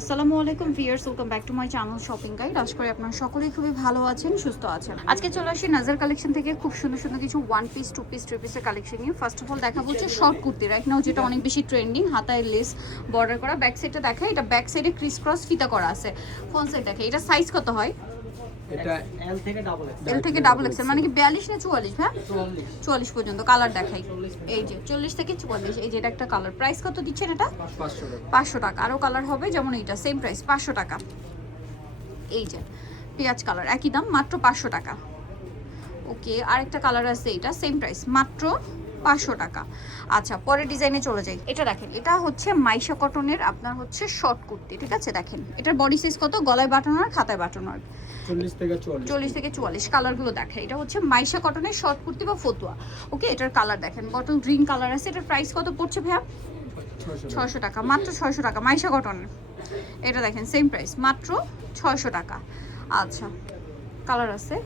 আসসালামু আলাইকুম viewers, welcome back to my channel shopping guide. আশা করি আপনারা সকলেই খুবই ভালো আছেন, সুস্থ আছেন। আজকে চলে আসি নাজার কালেকশন থেকে খুব সুন্দর সুন্দর কিছু one piece, two piece, three পিসের কালেকশন নিয়ে। ফার্স্ট অফ অল দেখাবো হচ্ছে শর্ট কুর্তি, রাইট নাও যেটা অনেক বেশি ট্রেন্ডিং, হাতায় লেস বর্ডার করা। ব্যাক সাইডটা দেখায়, এটা ব্যাক সাইডে ক্রিস ক্রস ফিতা করা আছে। ফ্রন্ট সাইড দেখে, এটা সাইজ কত হয়? এটা এল থেকে ডাবল এক্সেল। এল থেকে ডাবল এক্সেল মানে কি 42 না 44? হ্যাঁ 44 পর্যন্ত। কালার দেখাই, এই যে 40 থেকে 44। এই যে এটা একটা কালার। প্রাইস কত দিচ্ছেন এটা? 500 টাকা। আরও কালার হবে, যেমন এইটা সেম প্রাইস 500 টাকা। এই যে পেঁয়াজ কালার, একই দাম, মাত্র 500 টাকা। ওকে, আরেকটা কালার আছে, এটা সেম প্রাইস, মাত্র 500 টাকা। আচ্ছা, পরের ডিজাইনে চলে যাই। এটা দেখেন, এটা হচ্ছে মাইশা কটনের আপনার হচ্ছে শর্ট কুর্তি, ঠিক আছে? দেখেন এটার বডি সাইজ কত, গলায় বাটানো আর খাতায় বাটানো আর 40 থেকে 44। কালারগুলো দেখে, এটা হচ্ছে মাইশা কটনের শর্ট কুর্তি বা ফতুয়া। ওকে, এটার কালার দেখেন, বটল গ্রিন কালার আছে। এটার প্রাইস কত পড়ছে ভাইয়া? 600 টাকা, মাত্র 600 টাকা মাইশা কটনের। এটা দেখেন সেম প্রাইস, মাত্র 600 টাকা। আচ্ছা, কালার আছে,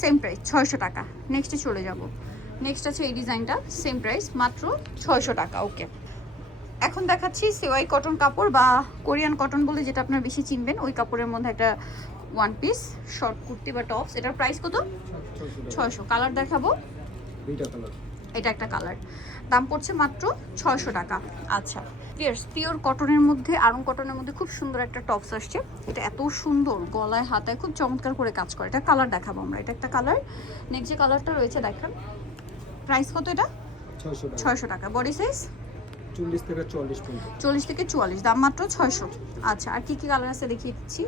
সেম প্রাইস 600 টাকা। নেক্সটে চলে যাব। নেক্সট আছে এই ডিজাইনটা, সেম প্রাইস, মাত্র 600 টাকা। ওকে, এখন দেখাচ্ছি সেওয়াই কটন কাপড় বা কোরিয়ান কটন বলে যেটা আপনারা বেশি চিনবেন, ওই কাপড়ের মধ্যে একটা ওয়ান পিস শর্ট কুর্তি বা টপস। এটার প্রাইস কত? 600। কালার দেখাবো, এটা একটা কালার, দাম পড়ছে মাত্র 600 টাকা। আচ্ছা, পিওর কটনের মধ্যে, আরং কটনের মধ্যে খুব সুন্দর একটা টপস আসছে। এটা এত সুন্দর, গলায় হাতায় খুব চমৎকার করে কাজ করে। এটা কালার দেখাবো আমরা, এটা একটা কালার। নেক্সট যে কালারটা রয়েছে দেখেন, প্রাইস কত এটা? 600 টাকা। বডি সাইজ 40 থেকে 44, দাম মাত্র 600। আচ্ছা, আর কি কি কালার আছে দেখিয়ে দিচ্ছি।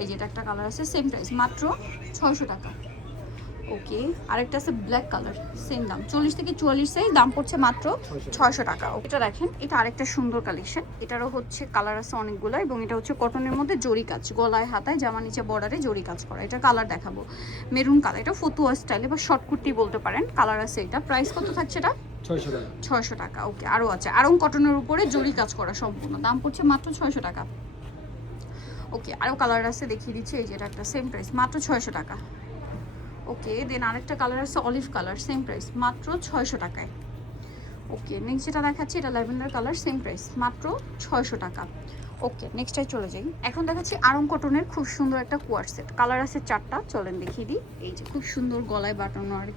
এই যে এটা একটা কালার আছে, সেম প্রাইস, মাত্র 600 টাকা। ওকে, আরেকটা আছে ব্ল্যাক কালার, সেম দাম, 40 থেকে 44 সাইজ, দাম পড়ছে মাত্র 600 টাকা। এটা দেখেন, এটা আরেকটা সুন্দর কালেকশন। এটারও হচ্ছে কালার আছে অনেকগুলো, এবং এটা হচ্ছে কটনের মধ্যে জরি কাজ, গলায় হাতায় জামা নিচে বর্ডারে জরি কাজ করা। এটা কালার দেখাবো, মেরুন কালার। এটা ফতুয়া স্টাইলে বা শর্ট কুর্তি বলতে পারেন। কালার আছে এটা। প্রাইস কত থাকছে এটা? 600 টাকা। ওকে, আরও আছে আরং কটনের উপরে জরি কাজ করা সম্পূর্ণ, দাম পড়ছে মাত্র 600 টাকা। ওকে, আরও কালার আছে, দেখিয়ে দিচ্ছি। এই যে এটা একটা, সেম প্রাইস, মাত্র 600 টাকা। ওকে, দেন আরেকটা কালার আছে অলিভ কালার, সেম প্রাইস, মাত্র 600 টাকায়। ওকে, নেক্সট যেটা দেখাচ্ছি, এটা ল্যাভেন্ডার কালার, সেম প্রাইস, মাত্র 600 টাকা। ওকে, নেক্সটটাই চলে যাই। এখন দেখাচ্ছি আরং কটনের খুব সুন্দর একটা কোয়ার সেট। কালার আছে 4টা, চলেন দেখিয়ে দিই। এই যে খুব সুন্দর গলায় বাটানো আর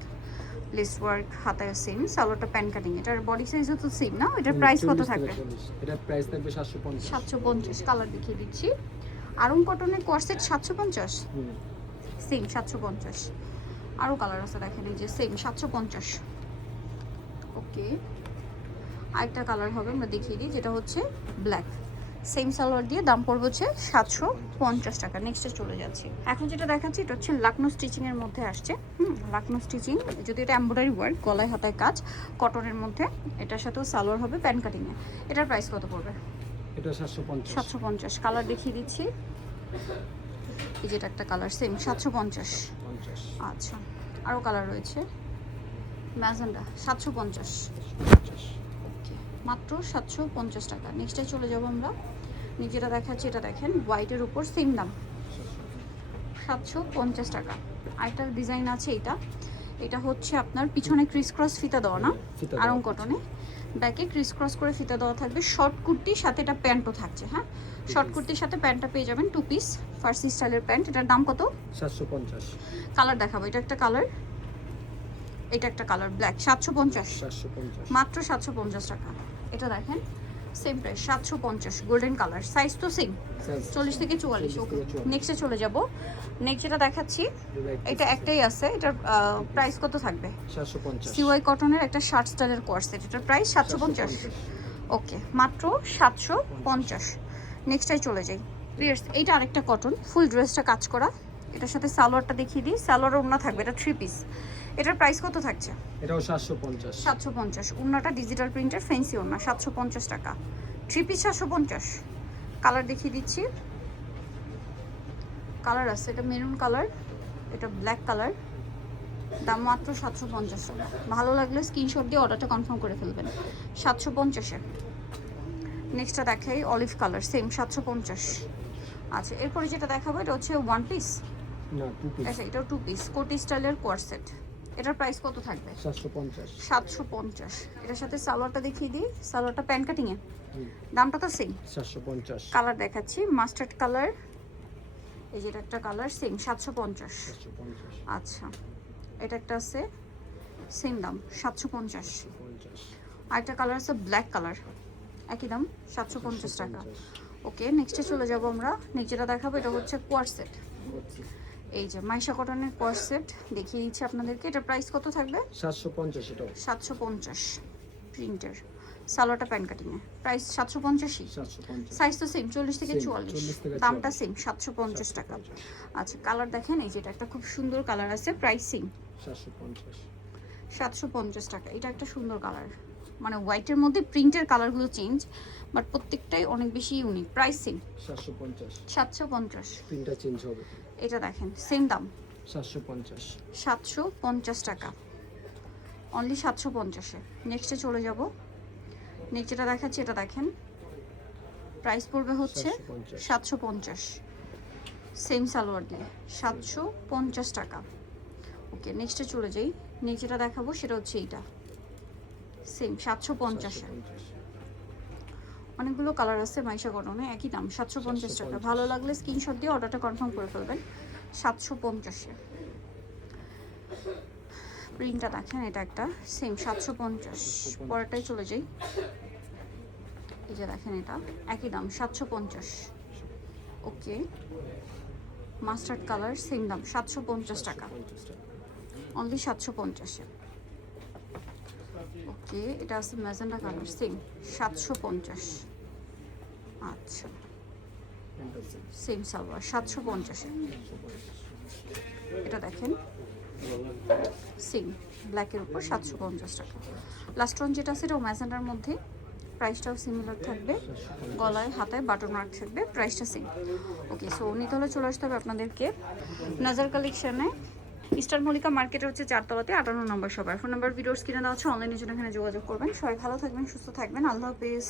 লেস ওয়ার্ক, হাতায় সেম, সালোয়ারটা প্যান কাটিং। এটার বডি সাইজও তো সেম না? এটার প্রাইস কত থাকবে? এটার প্রাইস থাকবে 750। কালার দেখিয়ে দিচ্ছি। আরং কটনের কোয়ার সেট 750, সেম 750। আরও কালার আছে দেখেন, এই যে সেম 750। ওকে, আরেকটা কালার হবে, আমরা দেখিয়ে দিই, যেটা হচ্ছে ব্ল্যাক, সেম সালোয়ার দিয়ে, দাম পড়বে হচ্ছে 750 টাকা। নেক্সটে চলে যাচ্ছি। এখন যেটা দেখাচ্ছি, এটা হচ্ছে লাকনো স্টিচিংয়ের মধ্যে আসছে। লাকনো স্টিচিং, যদি এটা এমব্রয়ডারি ওয়ার্ক, গলায় হাতায় কাজ, কটনের মধ্যে। এটার সাথেও সালোয়ার হবে প্যান কাটিংয়ে। এটার প্রাইস কত পড়বে? এটা 750। কালার দেখিয়ে দিচ্ছি। এই যেটা একটা কালার, সেম 750। আচ্ছা, আরও কালার রয়েছে, ম্যাজেন্ডা, 750। ওকে, মাত্র 750 টাকা। নেক্সটে চলে যাবো আমরা। যেটা দেখাচ্ছি, এটা দেখেন হোয়াইটের উপর, সেম দাম, 750 টাকা। আরেকটা ডিজাইন আছে, এটা হচ্ছে আপনার পিছনে ক্রিস ক্রস ফিতা দেওয়া না, আরং কটনে, ব্যাকে ক্রিস ক্রস করে ফিতা দেওয়া থাকবে। শর্ট কুর্তির সাথে এটা প্যান্টও থাকছে। হ্যাঁ, শর্ট কুর্তির সাথে প্যান্টটা পেয়ে যাবেন, 2 পিস ফার্সি স্টাইলের প্যান্ট। এটার দাম কত? 750। কালার দেখাবো, এটা একটা কালার, এটা একটা কালার, ব্ল্যাক, 750, মাত্র 750 টাকা। এটা দেখেন same price, 750, golden colour, size তো সেম, 40 থেকে 44। ওকে, নেক্সটে চলে যাব। নেক্সট যেটা দেখাচ্ছি, এটা একটাই আছে। এটার প্রাইস কত থাকবে? 750। সিওয়াই কটনের একটা শার্ট স্টাইলের কোয়ার্সেট, এটার প্রাইস 750। ওকে, মাত্র 750। নেক্সটটাই চলে যাই। প্রিয়ার্স, এইটা আরেকটা কটন, ফুল ড্রেসটা কাজ করা। এটার সাথে সালোয়ারটা দেখিয়ে দিই, সালোয়ার ওড়না থাকবে, এটা 3 পিস। এটার প্রাইস কত থাকছে? এটাও 750। 750। ওড়নাটা ডিজিটাল প্রিন্টের ফ্যান্সি ওড়না, 750 টাকা। 3 পিস 750। কালার দেখিয়ে দিচ্ছি। কালার আছে, এটা মেরুন কালার, এটা ব্ল্যাক কালার, দাম মাত্র 750 টাকা। ভালো লাগলে স্ক্রিনশট দিয়ে অর্ডারটা কনফার্ম করে ফেলবেন, 750-এ। নেক্সটটা দেখাই, অলিভ কালার, সেম 750। আচ্ছা, এরপরে যেটা দেখাবো, এটা হচ্ছে ওয়ান পিস, না 2 পিস। আচ্ছা এটাও 2 পিস, কোটি স্টাইলের কোয়ার সেট। এটার প্রাইস কত থাকবে? 750 750। এটার সাথে সালোয়ারটা দেখিয়ে দিই, সালোয়ারটা প্যান্ট কাটিং এ, হুম, দামটা তো সেম। 750 কালার দেখাচ্ছি, মাস্টার্ড কালার, এই যে এটা একটা কালার সেম 750। 750 আচ্ছা, এটা একটা আছে সেম দাম 750। 750 আরেকটা কালার আছে ব্ল্যাক কালার, একই দাম 750 টাকা। ওকে, নেক্সটে চলে যাব আমরা। নেক্সট যেটা দেখাবো এটা হচ্ছে কোয়ার সেট। এই যে মাইশা কটনের কোয়ার সেট দেখিয়ে দিচ্ছি আপনাদেরকে। এটা প্রাইস কত থাকবে? 750 এটাও 750 প্রিন্টের, সালোয়ারটা প্যান্ট কাটিং এ, প্রাইস 750ই। 750 সাইজ তো সেম 40 থেকে Same, 44, 40 থেকে দামটা 44 সেম 750 টাকা। 750 আচ্ছা, কালার দেখেন, এই যে এটা একটা খুব সুন্দর কালার আছে, প্রাইস সেম 750 750 টাকা। এটা একটা সুন্দর কালার, মানে হোয়াইটের মধ্যে প্রিন্টের কালারগুলো চেঞ্জ, বাট প্রত্যেকটাই অনেক বেশি ইউনিক। Price same 750 750। তিনটা চেঞ্জ হবে। এটা দেখেন সেম দাম 750 750 টাকা, অনলি 750-এ। নেক্সটে চলে যাব। নেক্সট যেটা দেখাচ্ছি এটা দেখেন, প্রাইস পড়বে হচ্ছে 750, সেম সালোয়ার দিয়ে 750 টাকা। ওকে, নেক্সটে চলে যাই। নেক্সট যেটা দেখাবো সেটা হচ্ছে এইটা, সেম 750-এ। অনেকগুলো কালার আছে মাইশা কটনে, একই দাম 750 টাকা। ভালো লাগলে স্ক্রিনশট দিয়ে অর্ডারটা কনফার্ম করে ফেলবেন 750-এ। প্রিন্টটা দেখেন, এটা একটা সেম 750। পরেরটাই চলে যাই। এই যে দেখেন, এটা একই দাম 750। ওকে, মাস্টার্ড কালার সেম দাম 750 টাকা, অনলি 750-এ। ওকে, এটা আছে ম্যাজেন্ডা কালার সেম 750। আচ্ছা, সেম সালোয়ার 750-এ। এটা দেখেন সেম ব্ল্যাকের উপর 750 টাকা। লাস্ট ওয়ান যেটা আছে এটাও ম্যাজেন্ডার মধ্যে, প্রাইসটাও সিমিলার থাকবে, গলায় হাতায় বাটন মার্ক থাকবে, প্রাইসটা সেম। ওকে, সো নিতে হলে চলে আসতে হবে আপনাদেরকে নাজার কালেকশনে, ইস্টার মল্লিকা মার্কেটে হচ্ছে 4 তলাতে 58 নম্বর সবার। ফোন নাম্বার ভিডিওস কিনে দেওয়া হচ্ছে, অনলাইনের জন্য এখানে যোগাযোগ করবেন। সবাই ভালো থাকবেন, সুস্থ থাকবেন, আল্লাহ হাফেজ।